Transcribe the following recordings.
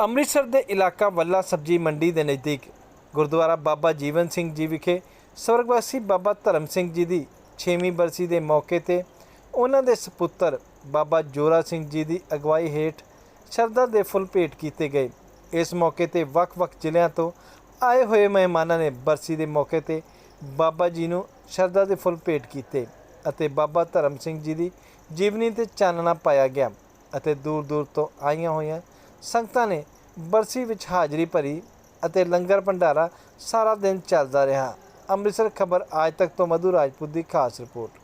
ਅੰਮ੍ਰਿਤਸਰ ਦੇ ਇਲਾਕਾ ਵੱਲਾ ਸਬਜੀ ਮੰਡੀ ਦੇ ਨਜ਼ਦੀਕ ਗੁਰਦੁਆਰਾ ਬਾਬਾ ਜੀਵਨ ਸਿੰਘ ਜੀ ਵਿਖੇ ਸਵਰਗਵਾਸੀ ਬਾਬਾ ਧਰਮ ਸਿੰਘ ਜੀ ਦੀ 6ਵੀਂ ਬਰਸੀ ਦੇ ਮੌਕੇ ਤੇ ਉਹਨਾਂ ਦੇ ਸੁਪੁੱਤਰ ਬਾਬਾ ਜੋਰਾ ਸਿੰਘ ਜੀ ਦੀ ਅਗਵਾਈ ਹੇਠ ਸ਼ਰਧਾ ਦੇ ਫੁੱਲ ਭੇਟ ਕੀਤੇ ਗਏ। ਇਸ ਮੌਕੇ ਤੇ ਵੱਖ-ਵੱਖ ਜ਼ਿਲ੍ਹਿਆਂ ਤੋਂ ਆਏ ਹੋਏ ਮਹਿਮਾਨਾਂ ਨੇ ਬਰਸੀ ਦੇ ਮੌਕੇ ਤੇ ਬਾਬਾ ਜੀ ਨੂੰ ਸ਼ਰਧਾ ਦੇ ਫੁੱਲ ਭੇਟ ਕੀਤੇ ਅਤੇ ਬਾਬਾ ਧਰਮ ਸਿੰਘ ਜੀ ਦੀ ਜੀਵਨੀ ਤੇ ਚਾਨਣਾ ਪਾਇਆ ਗਿਆ ਅਤੇ ਦੂਰ ਦੂਰ ਤੋਂ ਆਈਆਂ ਹੋਈਆਂ ਸੰਗਤਾਂ ਨੇ ਬਰਸੀ ਵਿੱਚ ਹਾਜ਼ਰੀ ਭਰੀ ਅਤੇ ਲੰਗਰ ਭੰਡਾਰਾ ਸਾਰਾ ਦਿਨ ਚੱਲਦਾ ਰਿਹਾ। ਅੰਮ੍ਰਿਤਸਰ ਖਬਰ ਆਜ ਤੱਕ ਤੋਂ ਮਧੂ ਰਾਜਪੂਤ ਦੀ ਖਾਸ ਰਿਪੋਰਟ।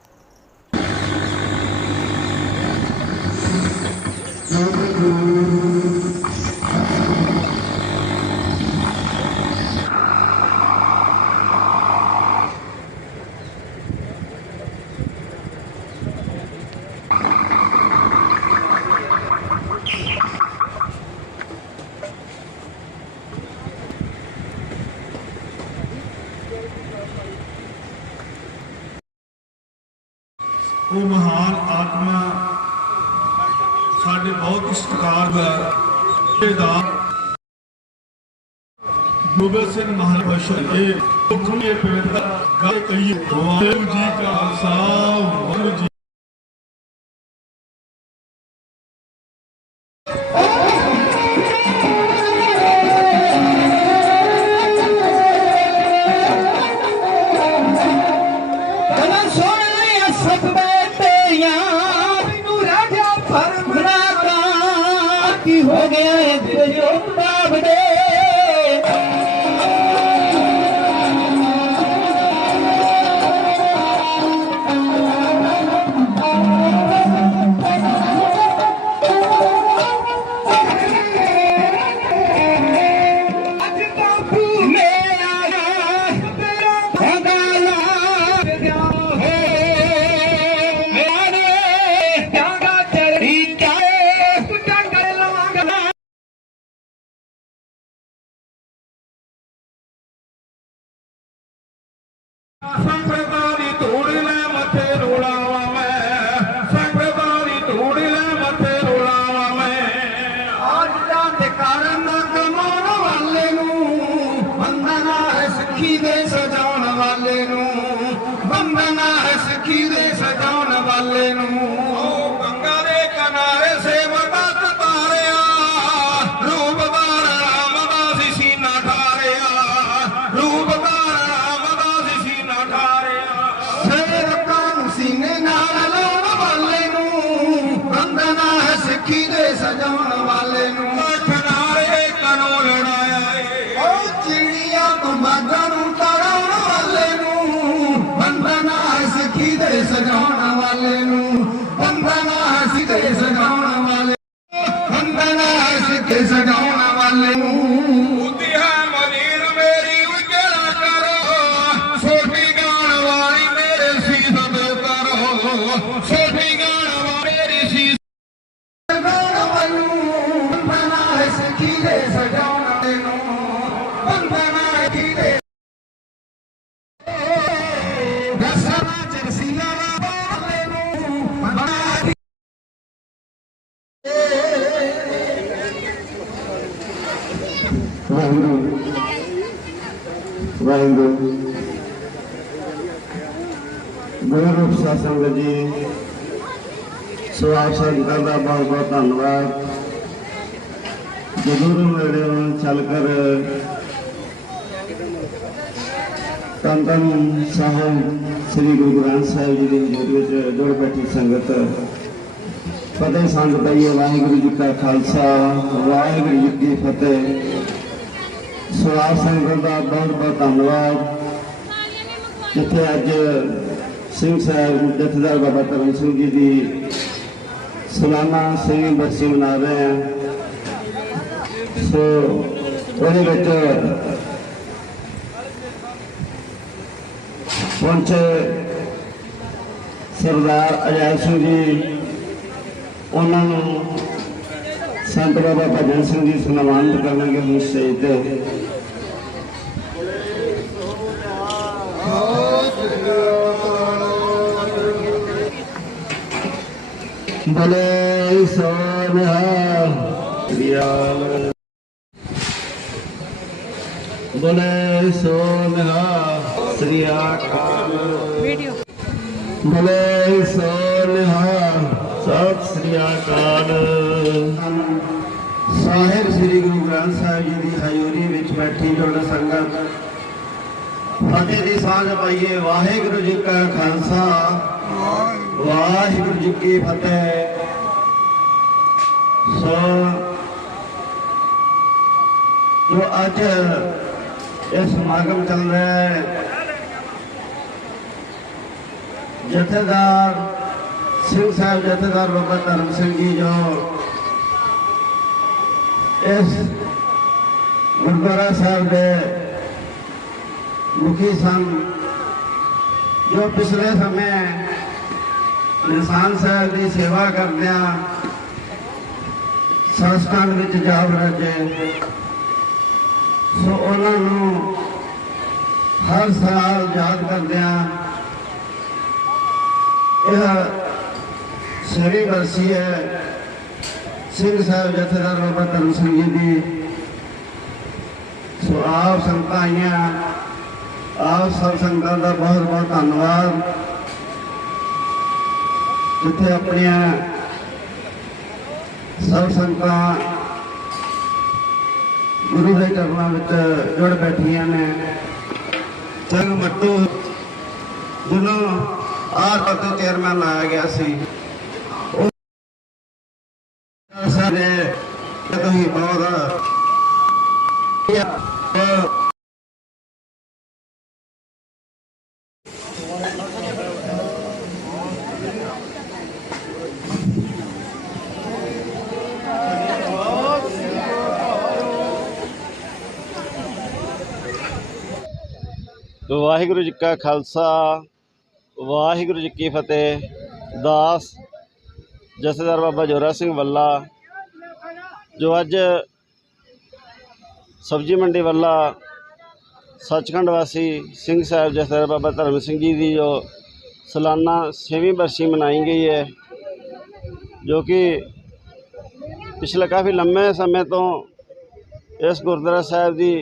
ਉਹ ਮਹਾਨ ਆਤਮਾ ਸਾਡੇ ਬਹੁਤ ਸਤਿਕਾਰ ਸਤਿਕਾਰਯੋਗ ਦਾ ਗੋਬਿੰਦ ਸਿੰਘ ਮਹਾਰਾਜ ਬਸ਼ਰ ਇਹ ਹੁਕਮੇ ਪਵਿੱਤਰ ਗੱਲ ਕਹੀਏ। ਵਾਹਿਗੁਰੂ ਜੀ ਕਾ ਖਾਲਸਾ। ਬਾਗਾਂ ਨੂੰ, ਤੜਾਉਣ ਵਾਲੇ ਨੂੰ ਬੰਦਨਾ ਨਾ ਸਿੱਖੀ ਦੇ ਸਜਾਉਣ ਵਾਲੇ ਨੂੰ ਬੰਦਨਾ ਨਾ ਸਖੀ ਦੇ ਸਜਾਉਣ ਵਾਲੇ ਬੰਦਨਾ ਹੈ ਸਖੀ ਦੇ ਸਜਾਉਣ ਸਾਧ ਸੰਗਤ ਜੀ। ਸੋ ਆਪ ਸੰਗਤਾਂ ਦਾ ਬਹੁਤ ਬਹੁਤ ਧੰਨਵਾਦ। ਜਦੂਰ ਮੇਰੇ ਚੱਲ ਕਰ। ਤਨ ਸਾਹਿਬ ਸ੍ਰੀ ਗੁਰੂ ਗ੍ਰੰਥ ਸਾਹਿਬ ਜੀ ਦੀ ਹਜ਼ੂਰੀ ਵਿੱਚ ਜੁੜ ਬੈਠੀ ਸੰਗਤ। ਫਤਿਹ ਸੰਗ ਪਈਏ, ਵਾਹਿਗੁਰੂ ਜੀ ਕਾ ਖਾਲਸਾ, ਵਾਹਿਗੁਰੂ ਜੀ ਕੀ ਫਤਿਹ। ਸੋ ਆਪ ਸੰਗਤ ਦਾ ਬਹੁਤ ਬਹੁਤ ਧੰਨਵਾਦ। ਜਿੱਥੇ ਅੱਜ ਸਿੰਘ ਸਾਹਿਬ ਜਥੇਦਾਰ ਬਾਬਾ ਧਰਮ ਸਿੰਘ ਜੀ ਦੀ ਸਾਲਾਨਾ ਸਿੰਘ ਬਰਸੀ ਮਨਾ ਰਹੇ ਹਾਂ। ਸੋ ਉਹਦੇ ਵਿੱਚ ਪਹੁੰਚੇ ਸਰਦਾਰ ਅਜੈ ਸਿੰਘ ਜੀ, ਉਹਨਾਂ ਨੂੰ ਸੰਤ ਬਾਬਾ ਭਜਨ ਸਿੰਘ ਜੀ ਸਨਮਾਨਿਤ ਕਰਨਗੇ ਹੁਣ ਸਟੇਜ ਤੇ। ਬਲੇ ਸੋਨਹਾ ਰਿਆਲ ਬੋਲੇ ਸੋ ਨਿਹਾਲ ਸ੍ਰੀ ਅਕਾਲ ਬੋਲੇ ਸੋ ਨਿਹਾਲ ਸਤਿ ਸ੍ਰੀ ਅਕਾਲ ਸਾਹਿਬ ਸ੍ਰੀ ਗੁਰੂ ਗ੍ਰੰਥ ਸਾਹਿਬ ਜੀ ਦੀ ਹਜ਼ੂਰੀ ਵਿੱਚ ਬੈਠੀ ਜੁੜ ਸੰਗਤ। ਫਤਿਹ ਦੀ ਸਾਂਝ ਪਾਈਏ। ਵਾਹਿਗੁਰੂ ਜੀ ਕਾ ਖਾਲਸਾ। ਵਾਹਿਗੁਰੂ ਜੀ ਕੀ ਫਤਿਹ ਸੋ ਜੋ ਅੱਜ ਇਹ ਸਮਾਗਮ ਚੱਲ ਰਿਹਾ ਹੈ ਜਥੇਦਾਰ ਸਿੰਘ ਸਾਹਿਬ ਜਥੇਦਾਰ ਬਾਬਾ ਧਰਮ ਸਿੰਘ ਜੀ ਜੋ ਇਸ ਗੁਰਦੁਆਰਾ ਸਾਹਿਬ ਦੇ ਮੁਖੀ ਸਨ ਜੋ ਪਿਛਲੇ ਸਮੇਂ ਨਿਸ਼ਾਨ ਸਾਹਿਬ ਦੀ ਸੇਵਾ ਕਰਦਿਆਂ ਸੰਸਥਾਨ ਵਿੱਚ ਜਾ ਰਜੇ ਸੋ ਉਹਨਾਂ ਨੂੰ ਹਰ ਸਾਲ ਯਾਦ ਕਰਦਿਆਂ ਇਹ ਸਰੀ ਵਰਸੀ ਹੈ। ਸਿੰਘ ਸਾਹਿਬ ਜਥੇਦਾਰ ਬਾਬਾ ਧਰਮ ਸਿੰਘ ਜੀ ਦੀ। ਸੋ ਆਪ ਸੰਗਤਾਂ ਆਈਆਂ। ਆਪ ਸਭ ਸੰਗਤਾਂ ਦਾ ਬਹੁਤ ਬਹੁਤ ਧੰਨਵਾਦ। ਜਿੱਥੇ ਆਪਣੀਆਂ ਸਭ ਸੰਗਤਾਂ ਗੁਰੂ ਦੇ ਚਰਨਾਂ ਵਿੱਚ ਜੁੜ ਬੈਠੀਆਂ ਨੇ। ਚੰਗ ਮੱਟੂ ਜਿਹਨੂੰ ਆਰ ਪਤੇ ਚੇਅਰਮੈਨ ਲਾਇਆ ਗਿਆ ਸੀ। ਉਹ ਸਾਰੇ ਤੁਸੀਂ ਬਹੁਤ ਵਾਹਿਗੁਰੂ ਜੀ ਕਾ ਖਾਲਸਾ, ਵਾਹਿਗੁਰੂ ਜੀ ਕੀ ਫਤਿਹ। ਦਾਸ ਜਥੇਦਾਰ ਬਾਬਾ ਜੋਰਾ ਸਿੰਘ ਵੱਲਾ, ਜੋ ਅੱਜ ਸਬਜੀ ਮੰਡੀ ਵੱਲਾ, ਸੱਚਖੰਡ ਵਾਸੀ ਸਿੰਘ ਸਾਹਿਬ ਜਥੇਦਾਰ ਬਾਬਾ ਧਰਮ ਸਿੰਘ ਜੀ ਦੀ ਜੋ ਸਾਲਾਨਾ ਛੇਵੀਂ ਬਰਸੀ ਮਨਾਈ ਗਈ ਹੈ, ਜੋ ਕਿ ਪਿਛਲੇ ਕਾਫੀ ਲੰਮੇ ਸਮੇਂ ਤੋਂ ਇਸ ਗੁਰਦੁਆਰਾ ਸਾਹਿਬ ਦੀ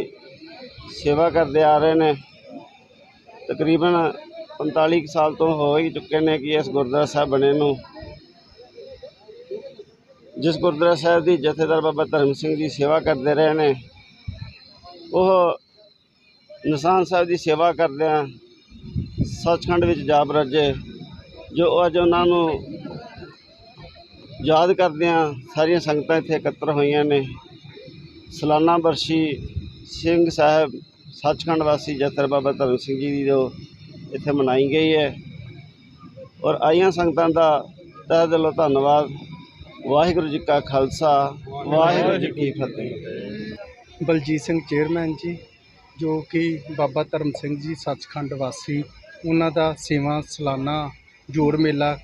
ਸੇਵਾ ਕਰਦੇ ਆ ਰਹੇ ਨੇ। ਤਕਰੀਬਨ 45 ਕੁ ਸਾਲ ਤੋਂ ਹੋ ਹੀ ਚੁੱਕੇ ਨੇ ਕਿ ਇਸ ਗੁਰਦੁਆਰਾ ਸਾਹਿਬ ਬਣੇ ਨੂੰ। ਜਿਸ ਗੁਰਦੁਆਰਾ ਸਾਹਿਬ ਦੀ ਜਥੇਦਾਰ ਬਾਬਾ ਧਰਮ ਸਿੰਘ ਜੀ ਸੇਵਾ ਕਰਦੇ ਰਹੇ ਨੇ, ਉਹ ਨਿਸ਼ਾਨ ਸਾਹਿਬ ਦੀ ਸੇਵਾ ਕਰਦਿਆਂ ਸੱਚਖੰਡ ਵਿੱਚ ਜਾ ਬਰਜੇ ਜੋ ਅੱਜ ਉਹਨਾਂ ਨੂੰ ਯਾਦ ਕਰਦਿਆਂ ਸਾਰੀਆਂ ਸੰਗਤਾਂ ਇੱਥੇ ਇਕੱਤਰ ਹੋਈਆਂ ਨੇ। ਸਲਾਨਾ ਬਰਸ਼ੀ ਸਿੰਘ ਸਾਹਿਬ ਸੱਚਖੰਡ ਵਾਸੀ ਜੱਤਰ ਬਾਬਾ ਧਰਮ ਸਿੰਘ ਜੀ ਦੀ ਜੋ ਇੱਥੇ ਮਨਾਈ ਗਈ ਹੈ। ਔਰ ਆਈਆਂ ਸੰਗਤਾਂ ਦਾ ਤਹਿ ਦਿਲੋਂ ਧੰਨਵਾਦ। ਵਾਹਿਗੁਰੂ ਜੀ ਕਾ ਖਾਲਸਾ, ਵਾਹਿਗੁਰੂ ਜੀ ਕੀ ਫਤਿਹ। ਬਲਜੀਤ ਸਿੰਘ ਚੇਅਰਮੈਨ ਜੀ, ਜੋ ਕਿ ਬਾਬਾ ਧਰਮ ਸਿੰਘ ਜੀ ਸੱਚਖੰਡ ਵਾਸੀ, ਉਹਨਾਂ ਦਾ ਸੇਵਾ ਸਲਾਨਾ ਜੋੜ ਮੇਲਾ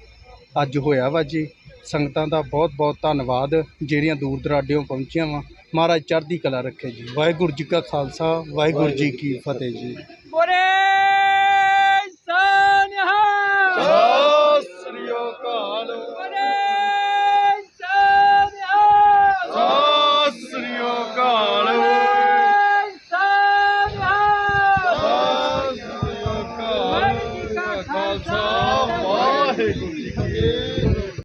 ਅੱਜ ਹੋਇਆ ਵਾ ਜੀ। ਸੰਗਤਾਂ ਦਾ ਬਹੁਤ ਬਹੁਤ ਧੰਨਵਾਦ। ਜਿਹੜੀਆਂ ਦੂਰ ਦਰਾਡਿਓਂ ਪਹੁੰਚੀਆਂ ਵਾ ਮਹਾਰਾਜ ਚੜ੍ਹਦੀ ਕਲਾ ਰੱਖੇ ਜੀ। ਵਾਹਿਗੁਰੂ ਜੀ ਕਾ ਖਾਲਸਾ, ਵਾਹਿਗੁਰੂ ਜੀ ਕੀ ਫਤਿਹ ਜੀ। ਬੋਲੇ